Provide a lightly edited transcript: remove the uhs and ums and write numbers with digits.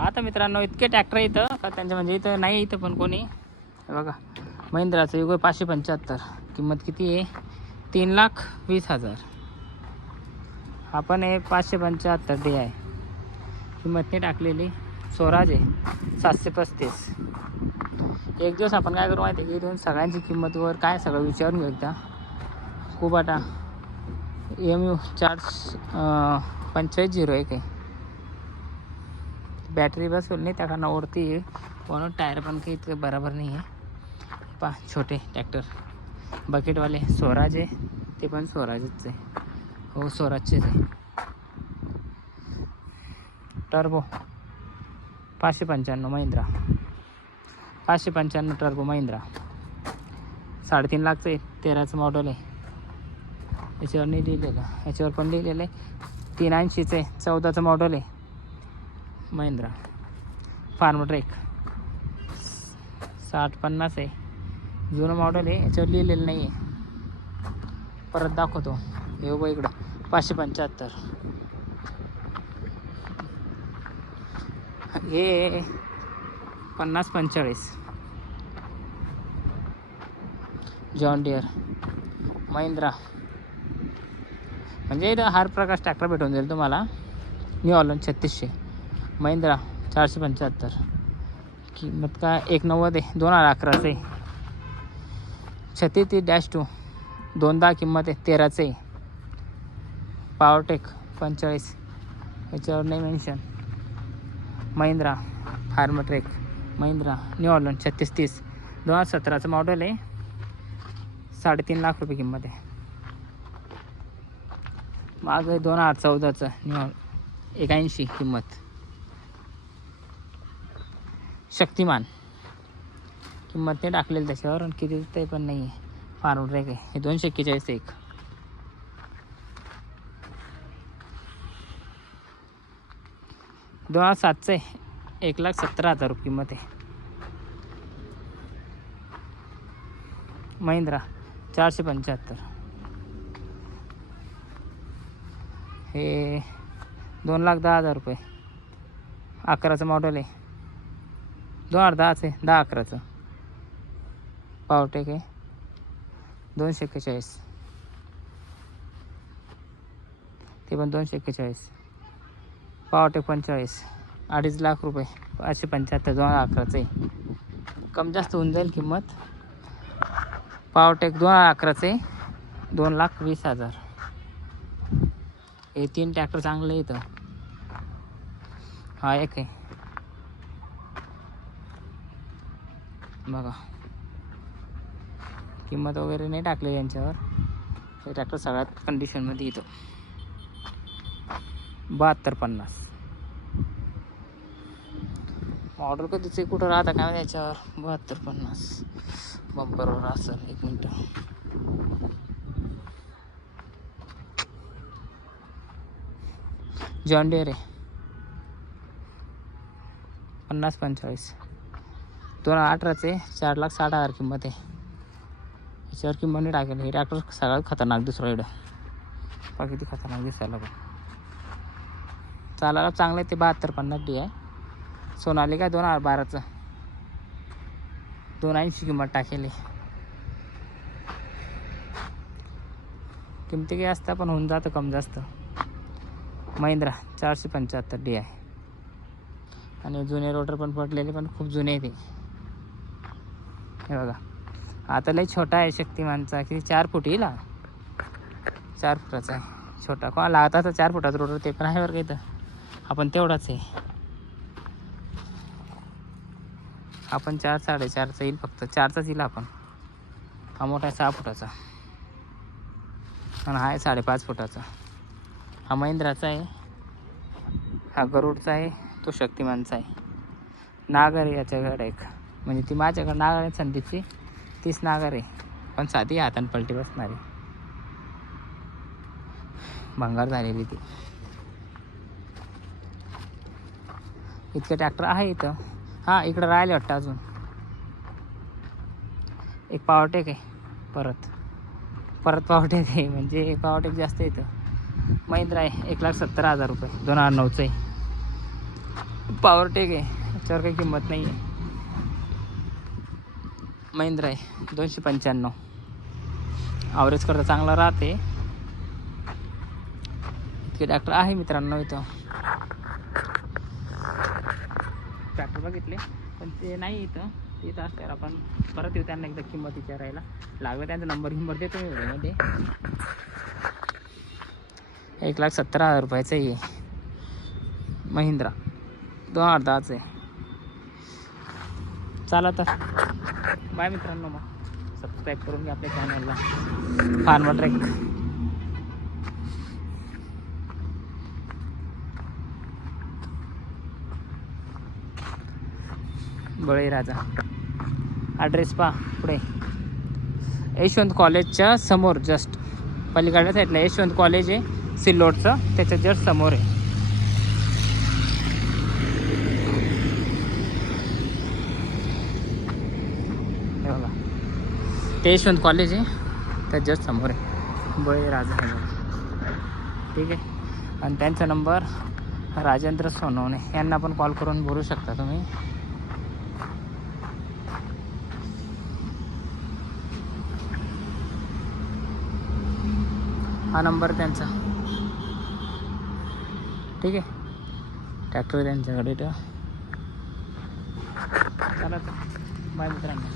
आता मित्रांनो इतके ट्रॅक्टर इथं का त्यांच्या म्हणजे इथं नाही इथं पण कोणी. बघा महिंद्राचं युग 575, किंमत किती आहे 3,20,000. हा पण आहे 575 डी आहे, किंमत नाही टाकलेली. स्वराज आहे 735. एक दिवस आपण काय करू माहिती आहे की इथून सगळ्यांची किंमतवर काय सगळं विचारून घेऊ एकदा. कुबाटा MU 4501 आहे. बॅटरी बसवली नाही त्या कारण ओढती आहे पण टायर पण काही इतकं बरोबर नाही आहे. पहा छोटे ट्रॅक्टर बकेटवाले स्वराज आहे, ते पण स्वराजच आहे. हो स्वराजचेच आहे. Turbo 595 Mahindra, 595 turbo Mahindra. 3.5 लाखचं आहे, 13चं मॉडेल आहे. याच्यावर नाही लिहिलेलं, याच्यावर पण लिहिलेलं आहे 380चं आहे, 14चं मॉडेल आहे महिंद्रा. फार्म ट्रेक 6050 आहे, जुनं मॉडेल आहे, याच्यावर लिहिलेलं नाही आहे. परत दाखवतो हे बघ इकडं 575. हे 5045 जॉन डिअर महिंद्रा. म्हणजे इथं हर प्रकार ट्रॅक्टर भेटून जाईल तुम्हाला. न्यू हॉलंड 3600 महिंद्रा 475, किंमत काय 190 आहे, 2011चं आहे. 36T-2 210 किंमत आहे, 13चं आहे. पॉवरटेक 45, याच्यावर नाही mention. Mahindra Farmtrac Mahindra New Holland 3630, 2017चं मॉडेल आहे. 3.5 लाख रुपये किंमत आहे. माग 2014चं न्यू 81 किंमत. शक्तिमान किंमत नाही टाकलेली त्याच्यावर, आणि किती ते पण नाही आहे. फार्म ट्रॅक आहे, हे 241 एक. दोन 2007चं आहे, 1,70,000 रुपये किंमत आहे. महिंद्रा 475, हे 2,10,000 रुपये. 11चं मॉडेल आहे, 2010चं आहे, 10-11चं. पॉवरटेक आहे 241, ते पण 241. पॉवरटेक 45, 2.5 लाख रुपये. 575 2011चं आहे, कम जास्त होऊन जाईल किंमत. पॉवरटेक 2011चं आहे, 2,20,000. हे 3 ट्रॅक्टर चांगले इथं. हा एक आहे बघा, किंमत वगैरे नाही टाकली यांच्यावर. हे ट्रॅक्टर सगळ्यात कंडिशनमध्ये येतो. 7250 ऑर्डर कधीच कुठं राहता काय याच्यावर. 7250 बंपरवर असेल. 1 मिनटं. जॉन डिअर आहे 5045, 2018चे 4,60,000 किंमत आहे. याच्यावर किंमत नाही टाकेल. हे ट्रॅक्टर सगळ्यात खतरनाक दुसरं इकडं. बघा किती खतरनाक दिसायला बघ. चालायला चांगलं आहे ते. 7250 डी आहे. सोनालिका 2012चं 280 किंमत टाकेली. किमती काही असतात पण होऊन जातं कम जास्त. महिंद्रा 475 डी आहे, आणि जुने रोटर पण पडलेले, पण खूप जुने आहे ते. हे बघा आता लई छोटा आहे शक्तिमानचा. किती 4 फूट येईल. 4 फुटाचा आहे छोटा. कोणा लागता तर 4 फुटाचा रोटर ते पण आहे बरं का इथं. आपण तेवढाच आहे. आपण 4 4.5चा येईल फक्त. 4चाच येईल आपण. हा मोठा आहे 6 फुटाचा, आणि हा आहे 5.5 फुटाचा. हा महिंद्राचा आहे, हा गरुडचा आहे, तो शक्तिमानचा आहे. नागर आहे याच्याकडे एक, म्हणजे ती माझ्याकडे नागर आहे संदीपची, तीच नागर आहे, पण साधी हाताने पलटी बसणारी. भंगार झालेली ती. इतके ट्रॅक्टर आहे इथं. हां इकडं राहिले वाटतं अजून. एक पॉवरटेक आहे परत पॉवरटेक आहे, म्हणजे पॉवरटेक जास्त येतं. महिंद्रा आहे 1,70,000 रुपये, 2009चं आहे. पॉवरटेक आहे, याच्यावर काही किंमत नाही आहे. महिंद्रा आहे 295. ॲव्हरेज करता चांगला राहते. इतके ट्रॅक्टर आहे मित्रांनो इथं. ट्रॅक्टर बघितले पण ते नाही इथं. तिथं असल्यावर आपण परत येऊ त्यांना एकदा किंमत विचारायला. लागलं त्यांचा नंबर देतो मी व्हिडिओमध्ये. 1,70,000 रुपयाचं आहे महिंद्रा, 2010 आहे. चला तर बाय मित्रांनो. मग सबस्क्राईब करून घ्या आपल्या चॅनलला. फार्मर ट्रॅक बळीराजा. ॲड्रेस पहा पुढे, यशवंत कॉलेजच्या समोर जस्ट पलीकडल्या साईडला यशवंत कॉलेज आहे सिल्लोडचं, त्याच्या जस्ट समोर आहे. हे बघा ते यशवंत कॉलेज आहे, त्या जस्ट समोर आहे बळीराजा. ठीक आहे. आणि त्यांचा नंबर राजेंद्र सोनवणे, यांना पण कॉल करून बोलू शकता तुम्ही. हा नंबर त्यांचा. ठीक आहे. ट्रॅक्टर त्यांच्याकडे ठेवा. चला तर बाय मित्रांनो.